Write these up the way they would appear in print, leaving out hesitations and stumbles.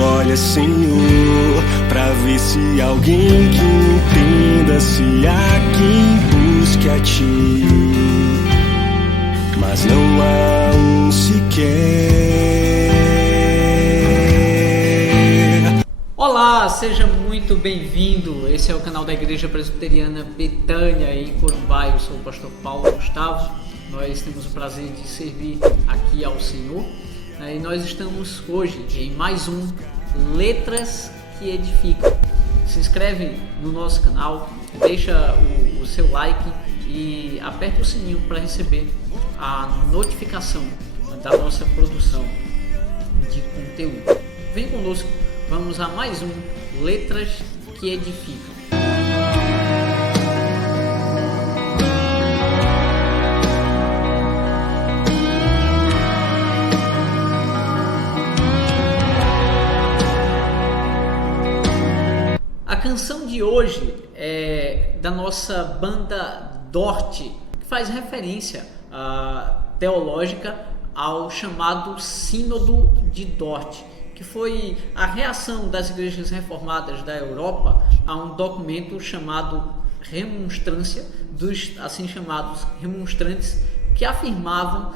olha, Senhor, pra ver se alguém que entenda, se há quem busque a Ti, mas não há um sequer. Olá, seja muito bem-vindo. Esse é o canal da Igreja Presbiteriana Betânia em Corumbá. Eu sou o pastor Paulo Gustavo. Nós temos o prazer de servir aqui ao Senhor. E nós estamos hoje em mais um Letras que Edificam. Se inscreve no nosso canal, deixa o seu like e aperta o sininho para receber a notificação da nossa produção de conteúdo. Vem conosco, vamos a mais um Letras que Edificam. A canção de hoje é da nossa banda Dort, que faz referência teológica ao chamado Sínodo de Dort, que foi a reação das igrejas reformadas da Europa a um documento chamado Remonstrância, dos assim chamados remonstrantes, que afirmavam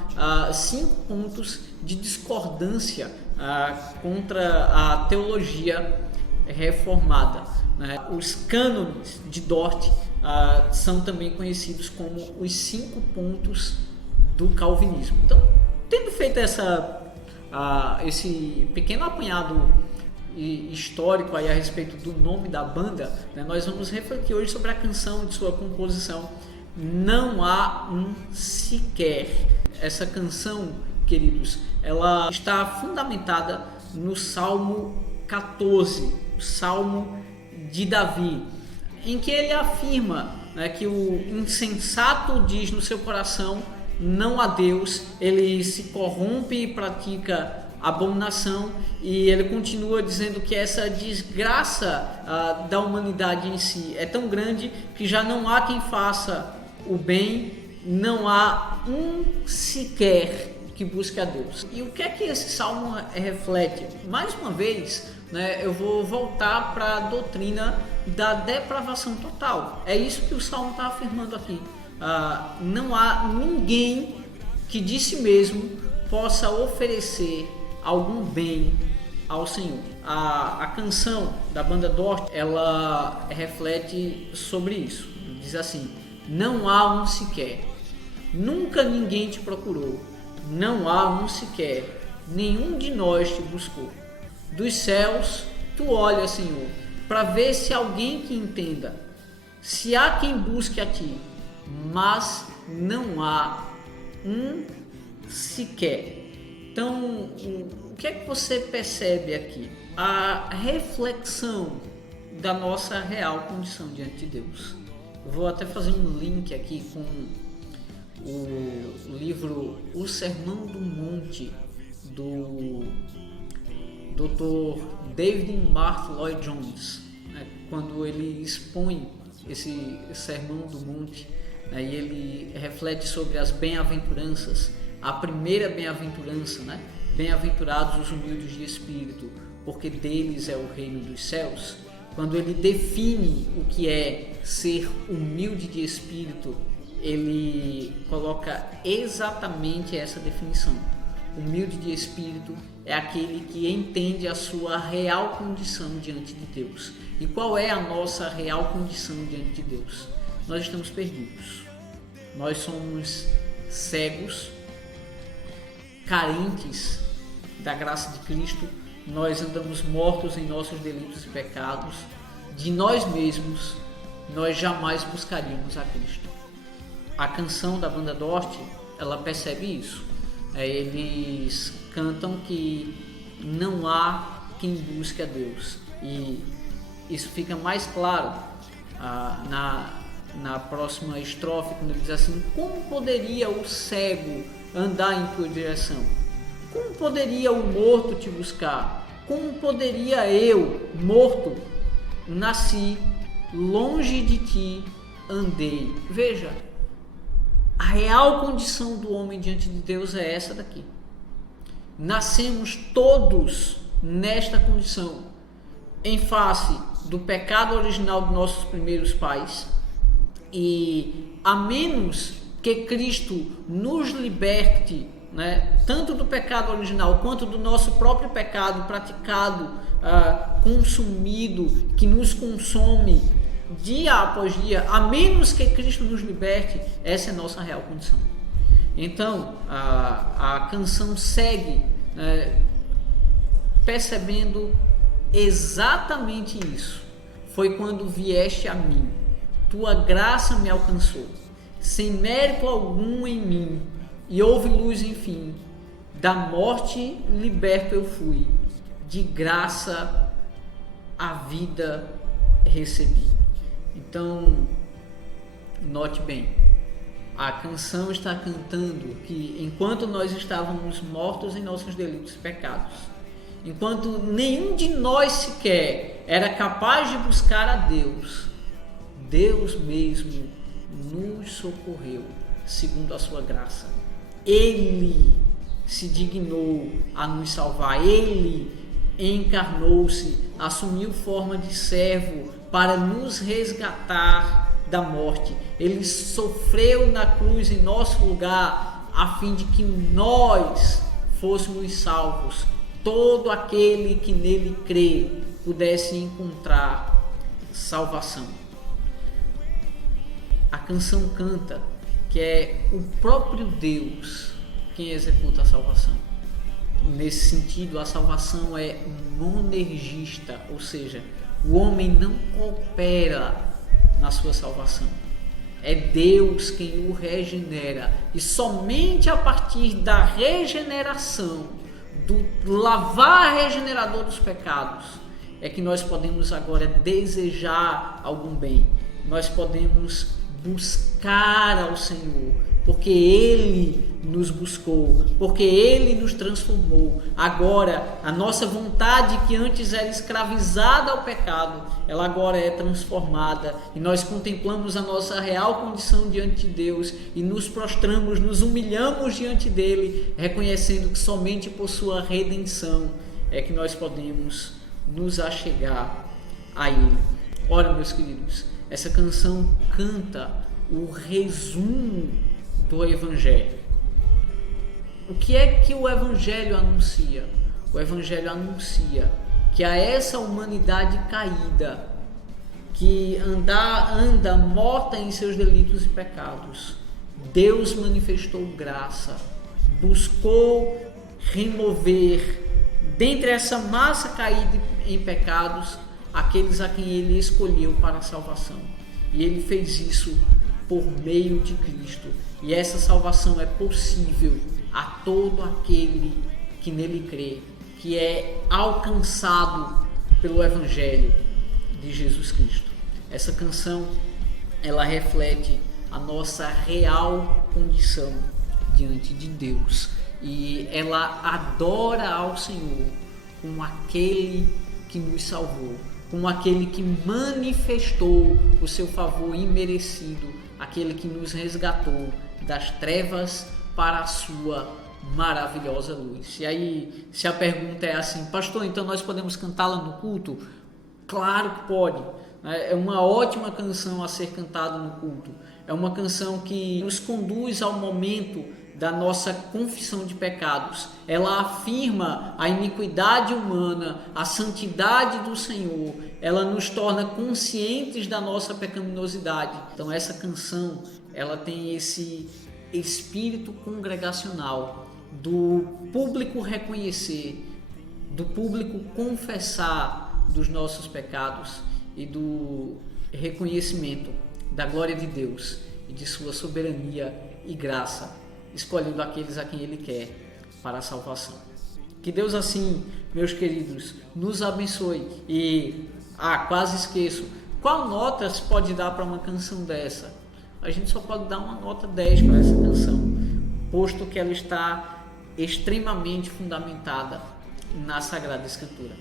5 pontos de discordância contra a teologia reformada. Os cânones de Dort são também conhecidos como os 5 pontos do calvinismo. Então, tendo feito esse pequeno apanhado histórico aí a respeito do nome da banda, nós vamos refletir hoje sobre a canção de sua composição Não Há Um Sequer. Essa canção, queridos, ela está fundamentada no Salmo 14, o Salmo de Davi, em que ele afirma que o insensato diz no seu coração: não há Deus. Ele se corrompe e pratica abominação, e ele continua dizendo que essa desgraça da humanidade em si é tão grande que já não há quem faça o bem, não há um sequer que busque a Deus. E o que é que esse salmo reflete? Mais uma vez, eu vou voltar para a doutrina da depravação total. É isso que o salmo está afirmando aqui. Não há ninguém que de si mesmo possa oferecer algum bem ao Senhor. A canção da banda Dort, ela reflete sobre isso. Diz assim: não há um sequer, nunca ninguém te procurou, não há um sequer, nenhum de nós te buscou. Dos céus tu olha, Senhor, para ver se alguém que entenda, se há quem busque a ti, mas não há um sequer. Então, o que é que você percebe aqui? A reflexão da nossa real condição diante de Deus. Eu vou até fazer um link aqui com o livro O Sermão do Monte, do Dr. David Martyn Lloyd-Jones, quando ele expõe esse Sermão do Monte, e ele reflete sobre as bem-aventuranças. A primeira bem-aventurança, bem-aventurados os humildes de espírito, porque deles é o reino dos céus. Quando ele define o que é ser humilde de espírito, ele coloca exatamente essa definição. Humilde de espírito é aquele que entende a sua real condição diante de Deus. E qual é a nossa real condição diante de Deus? Nós estamos perdidos. Nós somos cegos, carentes da graça de Cristo. Nós andamos mortos em nossos delitos e pecados. De nós mesmos, nós jamais buscaríamos a Cristo. A canção da banda Dort, ela percebe isso. Eles cantam que não há quem busque a Deus, e isso fica mais claro na próxima estrofe, quando ele diz assim: como poderia o cego andar em tua direção? Como poderia o morto te buscar? Como poderia eu, morto, nasci, longe de ti andei? Veja, a real condição do homem diante de Deus é essa daqui. Nascemos todos nesta condição, em face do pecado original dos nossos primeiros pais, e a menos que Cristo nos liberte, né, tanto do pecado original quanto do nosso próprio pecado praticado, consumido, que nos consome dia após dia, a menos que Cristo nos liberte, essa é a nossa real condição. Então a canção segue, percebendo exatamente isso. Foi quando vieste a mim, tua graça me alcançou, sem mérito algum em mim, e houve luz enfim, da morte liberto eu fui, de graça a vida recebi. Então, note bem, a canção está cantando que enquanto nós estávamos mortos em nossos delitos e pecados, enquanto nenhum de nós sequer era capaz de buscar a Deus, Deus mesmo nos socorreu segundo a sua graça. Ele se dignou a nos salvar, Ele encarnou-se, assumiu forma de servo para nos resgatar da morte. Ele sofreu na cruz em nosso lugar, a fim de que nós fôssemos salvos. Todo aquele que nele crê pudesse encontrar salvação. A canção canta que é o próprio Deus quem executa a salvação. Nesse sentido, a salvação é monergista, ou seja, o homem não coopera na sua salvação. É Deus quem o regenera, e somente a partir da regeneração, do lavar regenerador dos pecados, é que nós podemos agora desejar algum bem. Nós podemos buscar ao Senhor, porque Ele nos buscou, porque Ele nos transformou. Agora, a nossa vontade, que antes era escravizada ao pecado, ela agora é transformada, e nós contemplamos a nossa real condição diante de Deus e nos prostramos, nos humilhamos diante dele, reconhecendo que somente por sua redenção é que nós podemos nos achegar a Ele. Ora, meus queridos, essa canção canta o resumo do Evangelho. O que é que o Evangelho anuncia? O Evangelho anuncia que a essa humanidade caída, que anda morta em seus delitos e pecados, Deus manifestou graça, buscou remover dentre essa massa caída em pecados aqueles a quem Ele escolheu para a salvação. E Ele fez isso por meio de Cristo. E essa salvação é possível a todo aquele que nele crê, que é alcançado pelo Evangelho de Jesus Cristo. Essa canção, ela reflete a nossa real condição diante de Deus, e ela adora ao Senhor como aquele que nos salvou, como aquele que manifestou o seu favor imerecido, aquele que nos resgatou das trevas para a sua maravilhosa luz. E aí, se a pergunta é assim, pastor, então nós podemos cantá-la no culto? Claro que pode. É uma ótima canção a ser cantada no culto. É uma canção que nos conduz ao momento da nossa confissão de pecados. Ela afirma a iniquidade humana, a santidade do Senhor. Ela nos torna conscientes da nossa pecaminosidade. Então essa canção, ela tem esse espírito congregacional do público reconhecer, do público confessar dos nossos pecados e do reconhecimento da glória de Deus e de sua soberania e graça, escolhendo aqueles a quem Ele quer para a salvação. Que Deus assim, meus queridos, nos abençoe. E, quase esqueço, qual nota se pode dar para uma canção dessa? A gente só pode dar uma nota 10 para essa canção, posto que ela está extremamente fundamentada na Sagrada Escritura.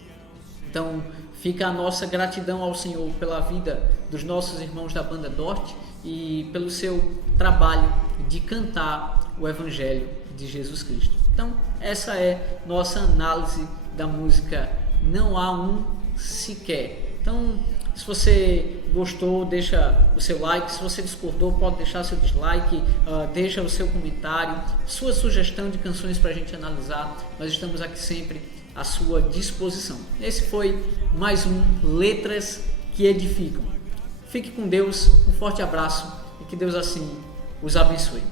Então, fica a nossa gratidão ao Senhor pela vida dos nossos irmãos da Banda Dorte e pelo seu trabalho de cantar o Evangelho de Jesus Cristo. Então, essa é nossa análise da música Não Há Um Sequer. Então, se você gostou, deixa o seu like. Se você discordou, pode deixar seu dislike, deixa o seu comentário, sua sugestão de canções para a gente analisar. Nós estamos aqui sempre à sua disposição. Esse foi mais um Letras que Edificam. Fique com Deus, um forte abraço e que Deus assim os abençoe.